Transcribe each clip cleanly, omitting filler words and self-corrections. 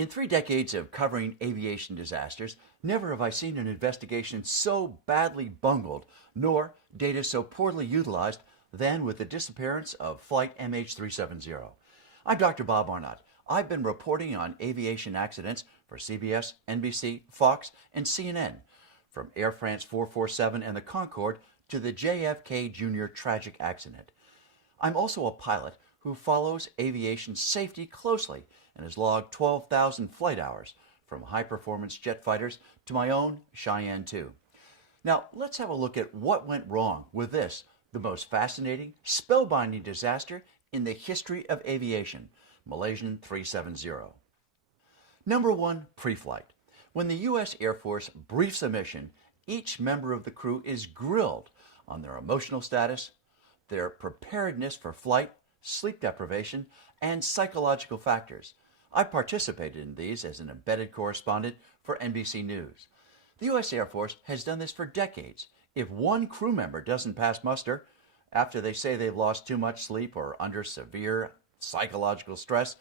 In 3 decades of covering aviation disasters, never have I seen an investigation so badly bungled, nor data so poorly utilized than with the disappearance of Flight MH370. I'm Dr. Bob Arnot. I've been reporting on aviation accidents for CBS, NBC, Fox, and CNN, from Air France 447 and the Concorde to the JFK Jr. tragic accident. I'm also a pilot who follows aviation safety closely and has logged 12,000 flight hours, from high-performance jet fighters to my own Cheyenne II. Now, let's have a look at what went wrong with this, the most fascinating, spellbinding disaster in the history of aviation, Malaysian 370. Number 1, pre-flight. When the U.S. Air Force briefs a mission, each member of the crew is grilled on their emotional status, their preparedness for flight, sleep deprivation, and psychological factors. I participated in these as an embedded correspondent for NBC News. The U.S. Air Force has done this for decades. If one crew member doesn't pass muster after they say they've lost too much sleep or under severe psychological stress,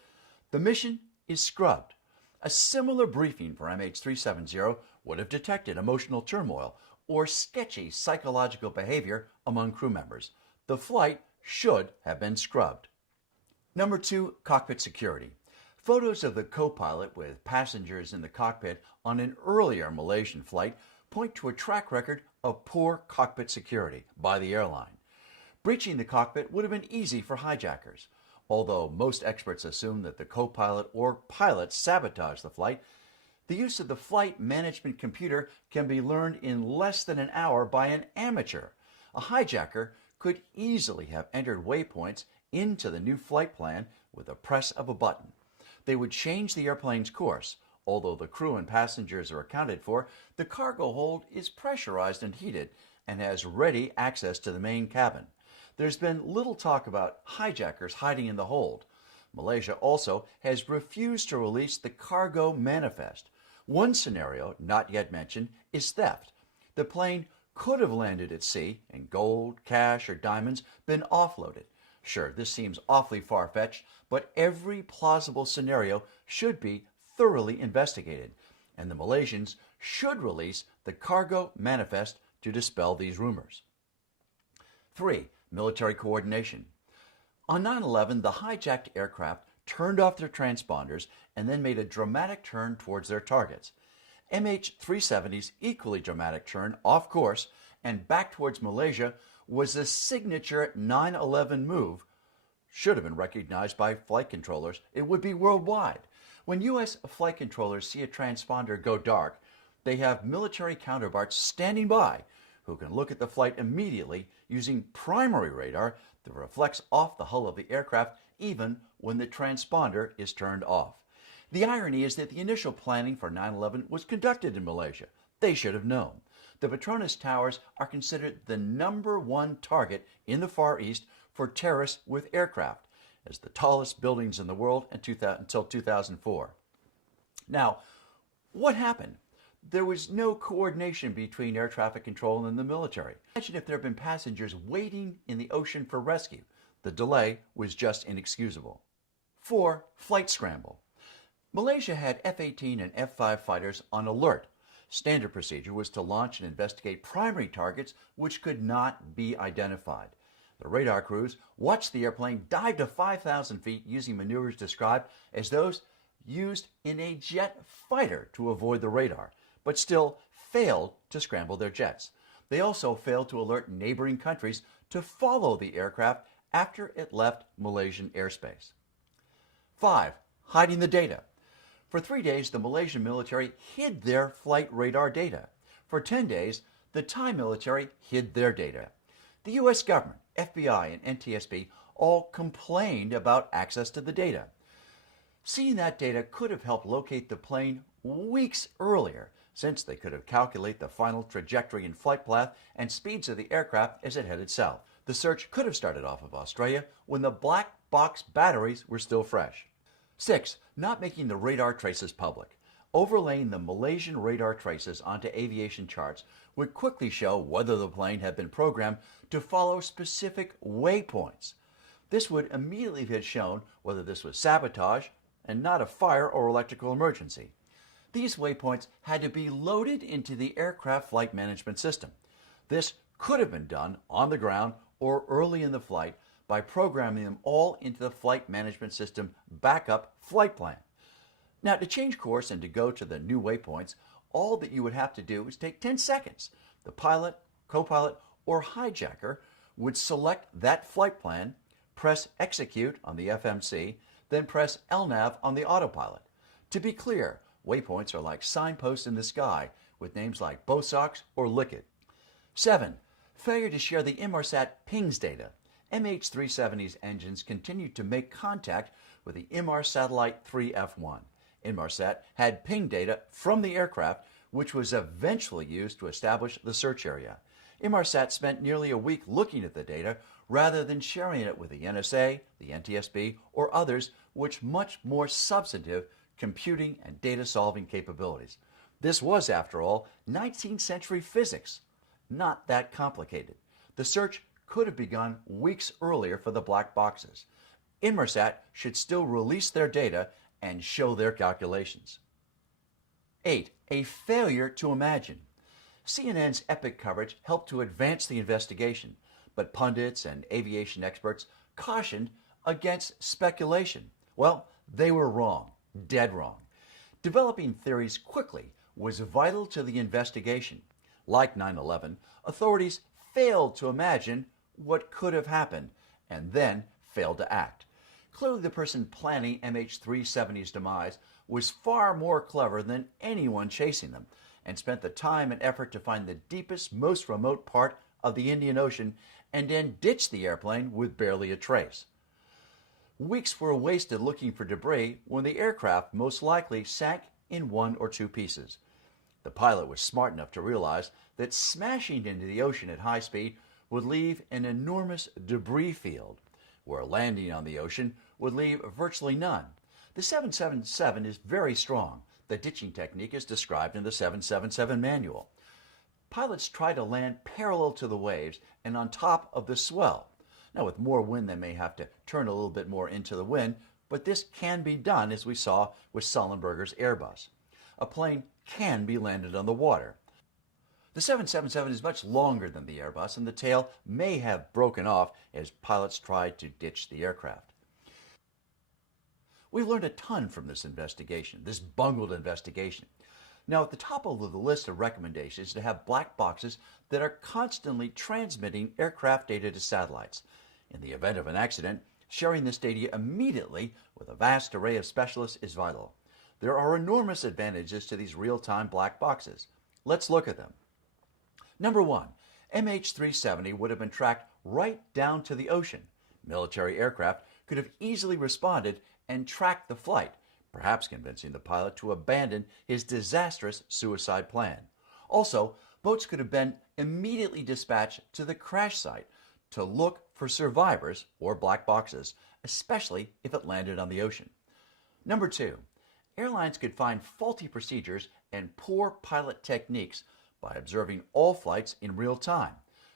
the mission is scrubbed. A similar briefing for MH370 would have detected emotional turmoil or sketchy psychological behavior among crew members. The flight should have been scrubbed. Number 2, cockpit security. Photos of the co-pilot with passengers in the cockpit on an earlier Malaysian flight point to a track record of poor cockpit security by the airline. Breaching the cockpit would have been easy for hijackers. Although most experts assume that the co-pilot or pilot sabotaged the flight, the use of the flight management computer can be learned in less than an hour by an amateur. A hijacker could easily have entered waypoints into the new flight plan with the press of a button. They would change the airplane's course. Although the crew and passengers are accounted for, the cargo hold is pressurized and heated and has ready access to the main cabin. There's been little talk about hijackers hiding in the hold. Malaysia also has refused to release the cargo manifest. One scenario, not yet mentioned, is theft. The plane could have landed at sea and gold, cash, or diamonds been offloaded. Sure, this seems awfully far-fetched, but every plausible scenario should be thoroughly investigated, and the Malaysians should release the cargo manifest to dispel these rumors. 3. Military coordination. On 9/11, the hijacked aircraft turned off their transponders and then made a dramatic turn towards their targets. MH370's equally dramatic turn off course and back towards Malaysia was a signature 9/11 move. Should have been recognized by flight controllers. It would be worldwide. When U.S. flight controllers see a transponder go dark, they have military counterparts standing by who can look at the flight immediately using primary radar that reflects off the hull of the aircraft even when the transponder is turned off. The irony is that the initial planning for 9/11 was conducted in Malaysia. They should have known. The Petronas Towers are considered the #1 target in the Far East for terrorists with aircraft, as the tallest buildings in the world until 2004. Now, what happened? There was no coordination between air traffic control and the military. Imagine if there had been passengers waiting in the ocean for rescue. The delay was just inexcusable. 4. Flight scramble. Malaysia had F-18 and F-5 fighters on alert. Standard procedure was to launch and investigate primary targets which could not be identified. The radar crews watched the airplane dive to 5,000 feet using maneuvers described as those used in a jet fighter to avoid the radar, but still failed to scramble their jets. They also failed to alert neighboring countries to follow the aircraft after it left Malaysian airspace. 5. Hiding the data. For 3 days, the Malaysian military hid their flight radar data. For 10 days, the Thai military hid their data. The U.S. government, FBI, and NTSB all complained about access to the data. Seeing that data could have helped locate the plane weeks earlier, since they could have calculated the final trajectory and flight path and speeds of the aircraft as it headed south. The search could have started off of Australia when the black box batteries were still fresh. 6. Not making the radar traces public. Overlaying the Malaysian radar traces onto aviation charts would quickly show whether the plane had been programmed to follow specific waypoints. This would immediately have shown whether this was sabotage and not a fire or electrical emergency. These waypoints had to be loaded into the aircraft flight management system. This could have been done on the ground or early in the flight by programming them all into the flight management system backup flight plan. Now, to change course and to go to the new waypoints, all that you would have to do is take 10 seconds. The pilot, co-pilot, or hijacker would select that flight plan, press execute on the FMC, then press LNAV on the autopilot. To be clear, waypoints are like signposts in the sky with names like BOSOX or Lickit. 7. Failure to share the Inmarsat pings data. MH370's engines continued to make contact with the Inmar satellite 3F1. Inmarsat had ping data from the aircraft, which was eventually used to establish the search area. Inmarsat spent nearly a week looking at the data rather than sharing it with the NSA, the NTSB, or others with much more substantive computing and data solving capabilities. This was, after all, 19th century physics. Not that complicated. The search could have begun weeks earlier for the black boxes. Inmarsat should still release their data and show their calculations. 8. A failure to imagine. CNN's epic coverage helped to advance the investigation, but pundits and aviation experts cautioned against speculation. Well, they were wrong, dead wrong. Developing theories quickly was vital to the investigation. Like 9/11, authorities failed to imagine what could have happened and then failed to act. Clearly, the person planning MH370's demise was far more clever than anyone chasing them and spent the time and effort to find the deepest, most remote part of the Indian Ocean and then ditched the airplane with barely a trace. Weeks were wasted looking for debris when the aircraft most likely sank in one or two pieces. The pilot was smart enough to realize that smashing into the ocean at high speed would leave an enormous debris field, where landing on the ocean would leave virtually none. The 777 is very strong. The ditching technique is described in the 777 manual. Pilots try to land parallel to the waves and on top of the swell. Now, with more wind, they may have to turn a little bit more into the wind, but this can be done, as we saw with Sullenberger's Airbus. A plane can be landed on the water. The 777 is much longer than the Airbus, and the tail may have broken off as pilots tried to ditch the aircraft. We've learned a ton from this investigation, this bungled investigation. Now, at the top of the list of recommendations is to have black boxes that are constantly transmitting aircraft data to satellites. In the event of an accident, sharing this data immediately with a vast array of specialists is vital. There are enormous advantages to these real-time black boxes. Let's look at them. Number 1, MH370 would have been tracked right down to the ocean. Military aircraft could have easily responded and tracked the flight, perhaps convincing the pilot to abandon his disastrous suicide plan. Also, boats could have been immediately dispatched to the crash site to look for survivors or black boxes, especially if it landed on the ocean. Number 2, airlines could find faulty procedures and poor pilot techniques by observing all flights in real time.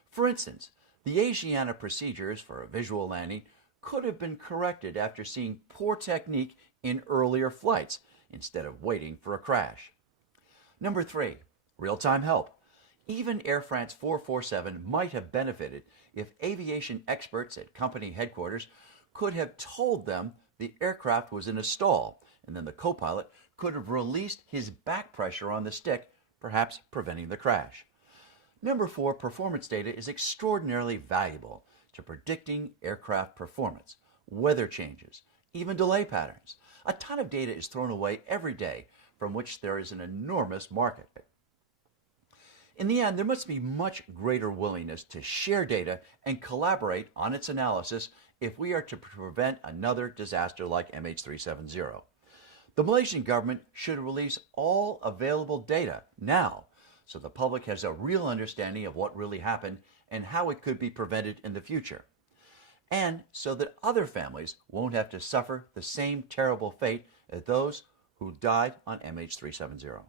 For instance, the Asiana procedures for a visual landing could have been corrected after seeing poor technique in earlier flights instead of waiting for a crash. Number 3, real-time help. Even Air France 447 might have benefited if aviation experts at company headquarters could have told them the aircraft was in a stall, and then the co-pilot could have released his back pressure on the stick, perhaps preventing the crash. Number 4, performance data is extraordinarily valuable to predicting aircraft performance, weather changes, even delay patterns. A ton of data is thrown away every day from which there is an enormous market. In the end, there must be much greater willingness to share data and collaborate on its analysis if we are to prevent another disaster like MH370. The Malaysian government should release all available data now so the public has a real understanding of what really happened and how it could be prevented in the future, and so that other families won't have to suffer the same terrible fate as those who died on MH370.